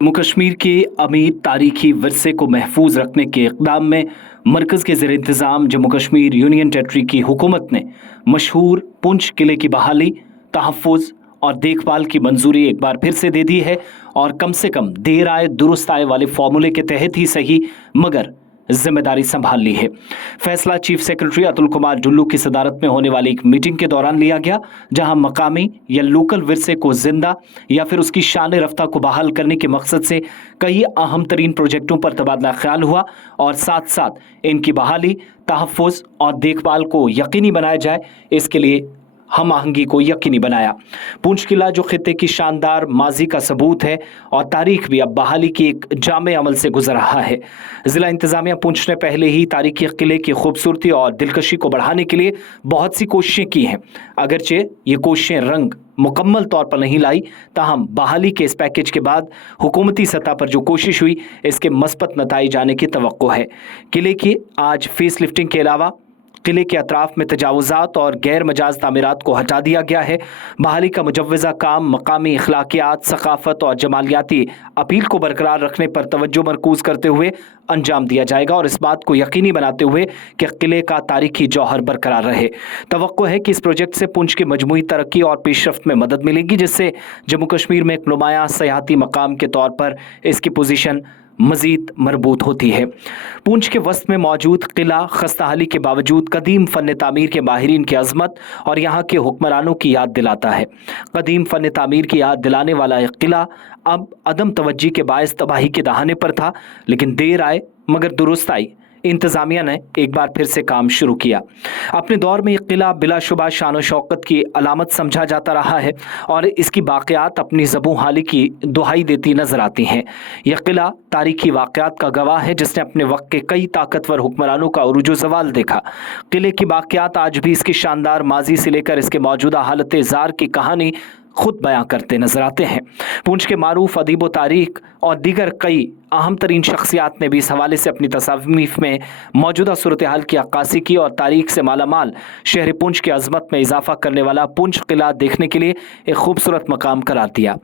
जम्मू कश्मीर के अमीर तारीखी विरसे को महफूज रखने के इक़दाम में मरकज़ के ज़ेर इंतज़ाम जम्मू कश्मीर यूनियन टेरिटरी की हुकूमत ने मशहूर पुंछ किले की बहाली, तहफ़्फ़ुज़ और देखभाल की मंजूरी एक बार फिर से दे दी है। और कम से कम देर आए दुरुस्त आए वाले फॉर्मूले के तहत ही सही, मगर जिम्मेदारी संभाल ली है। फैसला चीफ सेक्रेटरी अतुल कुमार डुल्लू की सदारत में होने वाली एक मीटिंग के दौरान लिया गया, जहां मकामी या लोकल विरसे को जिंदा या फिर उसकी शान रफ्ता को बहाल करने के मकसद से कई अहम तरीन प्रोजेक्टों पर तबादला ख्याल हुआ और साथ साथ इनकी बहाली, तहफ़्फ़ुज़ और देखभाल को यकीनी बनाया जाए, इसके लिए हम आहंगी को यकीनी बनाया। पूंछ किला जो खित्ते की शानदार माजी का सबूत है और तारीख भी अब बहाली की एक जामे अमल से गुजर रहा है। जिला इंतजामिया पूंछ ने पहले ही तारीखी किले की खूबसूरती और दिलकशी को बढ़ाने के लिए बहुत सी कोशिशें की हैं। अगरचे ये कोशिशें रंग मुकम्मल तौर पर नहीं लाई, ताहम बहाली के इस पैकेज के बाद हुकूमती सतह पर जो कोशिश हुई, इसके मस्बत नताइज आने की तवक्को है। किले की आज फेस लिफ्टिंग के अलावा किले के अतराफ में तजावुजात और गैर मजाज तामीरात को हटा दिया गया है। बहाली का मुजव्वज़ा काम मकामी अखलाकियात, सकाफत और जमालियाती अपील को बरकरार रखने पर तवज्जो मरकूज करते हुए अंजाम दिया जाएगा और इस बात को यकीनी बनाते हुए कि किले का तारीखी जौहर बरकरार रहे। तवक्को है कि इस प्रोजेक्ट से पुंछ की मजमूई तरक्की और पेशरफ्त में मदद मिलेगी, जिससे जम्मू कश्मीर में एक नुमाया सयाहती मकाम के तौर पर इसकी पोजीशन मजीद मरबूत होती है। पूंछ के वस्त में मौजूद किला खस्ताहाली के बावजूद कदीम फ़न तामीर के माहिरीन की अजमत और यहाँ के हुक्मरानों की याद दिलाता है। कदीम फ़न तामीर की याद दिलाने वाला एक किला अब अदम तवज्जी के बायस तबाही के दहाने पर था, लेकिन देर आए मगर दुरुस्त आई। इंतज़ामिया ने एक बार फिर से काम शुरू किया। अपने दौर में यह किला बिलाशुबा शान व शौकत की अलामत समझा जाता रहा है और इसकी बाक़ियात अपनी ज़बूं हाली की दुहाई देती नजर आती हैं। यह किला तारीखी वाक़यात का गवाह है, जिसने अपने वक्त के कई ताकतवर हुक्मरानों का उरूज ज़वाल देखा। किले की बाक़ियात आज भी इसकी शानदार माजी से लेकर इसके मौजूदा हालत ज़ार की कहानी खुद बयां करते नजर आते हैं। पूंछ के मारूफ अदीब व तारीख और दीगर कई अहम तरीन शख्सियात ने भी इस हवाले से अपनी तसानीफ में मौजूदा सूरत हाल की अक्कासी की और तारीख से मालामाल शहर पूंछ की अजमत में इजाफा करने वाला पूंछ किला देखने के लिए एक खूबसूरत मकाम करार दिया।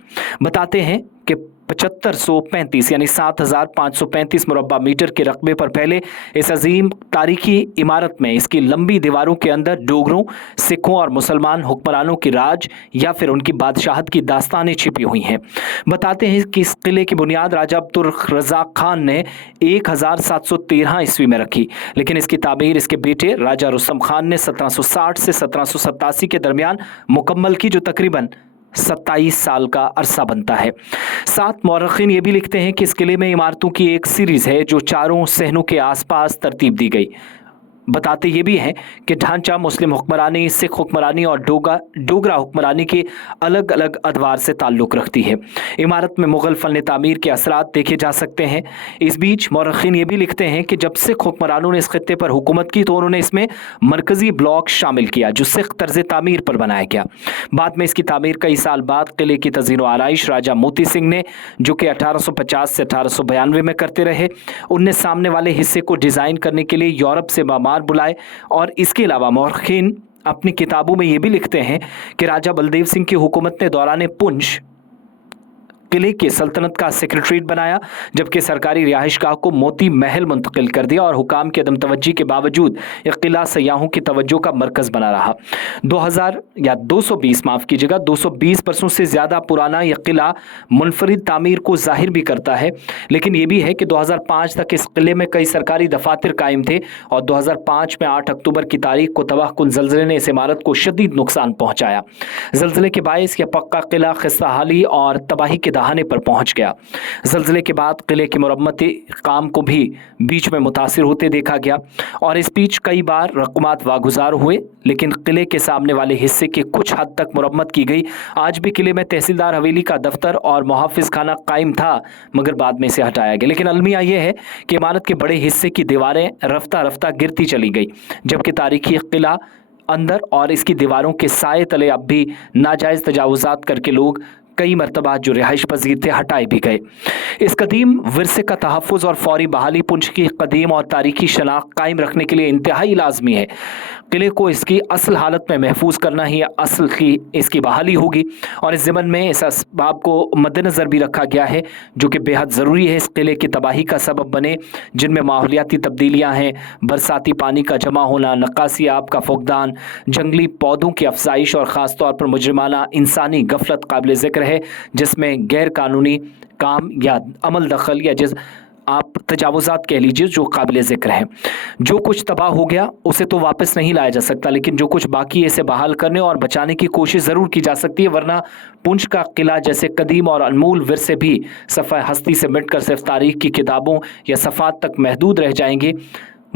बताते हैं कि 7535 यानी 7535 मुरब्बा मीटर के रकबे पर फैले इस अजीम तारीखी इमारत में इसकी लंबी दीवारों के अंदर डोगरों, सिखों और मुसलमान हुक्मरानों की राज या फिर उनकी बादशाहत की दास्तानें छिपी हुई हैं। बताते हैं कि इस किले की बुनियाद राजा अब्दुल रज़ाक खान ने 1713 ईस्वी में रखी, लेकिन इसकी तामीर इसके बेटे राजा रुस्तम खान ने 1760 से 1787 के दरमियान मुकम्मल की, जो तकरीबन 27 साल का अरसा बनता है। साथ मौरखीन ये भी लिखते हैं कि इस किले में इमारतों की एक सीरीज़ है जो चारों सहनों के आसपास तरतीब दी गई। बताते ये भी हैं कि ढांचा मुस्लिम हुक्मरानी, सिख हुक्मरानी और डोगरा हुक्मरानी के अलग अलग अदवार से ताल्लुक़ रखती है। इमारत में मुग़ल फ़न तामीर के असरात देखे जा सकते हैं। इस बीच मौरखीन ये भी लिखते हैं कि जब सिख हुक्मरानों ने इस खित्ते पर हुकूमत की तो उन्होंने इसमें मरकज़ी ब्लॉक शामिल किया जो सिख तर्ज तामीर पर बनाया गया। बाद में इसकी तामीर कई साल बाद किले की तज़ीन व आराइश राजा मोती सिंह ने, जो कि 1850 से 1892 में करते रहे, उनने सामने वाले हिस्से को डिज़ाइन करने के लिए यूरोप से बुलाए। और इसके अलावा मौरखीन अपनी किताबों में ये भी लिखते हैं कि राजा बलदेव सिंह की हुकूमत ने दौरान पुंछ किले के सल्तनत का सेक्रेटरीट बनाया, जबकि सरकारी रिहाइशगाह को मोती महल मुंतकिल कर दिया और हुकाम की अदम तवज्जी के बावजूद यह किला सयाहों की तवज्जो का मरकज़ बना रहा। 220 बरसों से ज़्यादा पुराना यह किला मुनफरिद तामीर को जाहिर भी करता है, लेकिन यह भी है कि 2005 तक इस किले में कई सरकारी दफातर कायम थे और 2005 में 8 अक्टूबर की तारीख को तबाहकुन ज़लज़ले ने इस इमारत को शदीद नुकसान पहुँचाया। ज़लज़ले के बायस यह पक्का किला खस्ताहाली और तबाही के दहाने पर पहुंच गया। ज़लज़ले के बाद किले की मरम्मती काम को भी बीच में मुतासिर होते देखा गया और इस बीच कई बार रकमात वागुजार हुए, लेकिन किले के सामने वाले हिस्से की कुछ हद तक मुरम्मत की गई। आज भी किले में तहसीलदार हवेली का दफ्तर और मुहाफिज खाना कायम था, मगर बाद में इसे हटाया गया। लेकिन अलमिया यह है कि इमारत के बड़े हिस्से की दीवारें रफ्ता रफ्ता गिरती चली गई, जबकि तारीखी किला अंदर और इसकी दीवारों के साए तले अब भी नाजायज़ तजावुजात करके लोग कई मरतबा जो रिहाइश पजीर थे हटाए भी गए। इस कदीम विरसे का तहफ़्फ़ुज़ और फौरी बहाली पुंछ की कदीम और तारीखी शनाख्त कायम रखने के लिए इंतहाई लाजमी है। किले को इसकी असल हालत में महफूज करना ही असल की इसकी बहाली होगी और इस ज़िमन में इस असबाब को मद्देनज़र भी रखा गया है जो कि बेहद ज़रूरी है इस किले की तबाही का सबब बने, जिनमें माहौलियाती तब्दीलियाँ हैं, बरसाती पानी का जमा होना, नक्कासी आब का फुकदान, जंगली पौधों की अफजाइश और ख़ास तौर पर मुजरिमाना इंसानी गफलत काबिल ज़िक्र है, जिसमें गैर कानूनी काम या अमल दखल या जिस आप तजावुज़ात कह लीजिए जो काबिल ज़िक्र है। जो कुछ तबाह हो गया उसे तो वापस नहीं लाया जा सकता, लेकिन जो कुछ बाकी है इसे बहाल करने और बचाने की कोशिश ज़रूर की जा सकती है, वरना पुंछ का किला जैसे कदीम और अनमोल विरसे भी सफ़े हस्ती से मिटकर सिर्फ तारीख की किताबों या सफ़ात तक महदूद रह जाएंगे।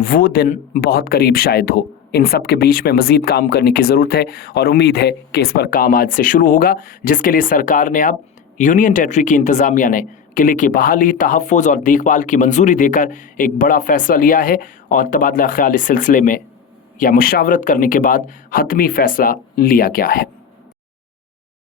वो दिन बहुत करीब शायद हो। इन सब के बीच में मज़ीद काम करने की ज़रूरत है और उम्मीद है कि इस पर काम आज से शुरू होगा, जिसके लिए सरकार ने अब यूनियन टेरिटरी की इंतज़ामिया ने किले की बहाली, तहफ़्फ़ुज़ और देखभाल की मंजूरी देकर एक बड़ा फैसला लिया है और तबादला ख्याल इस सिलसिले में या मुशावरत करने के बाद हतमी फैसला लिया गया है।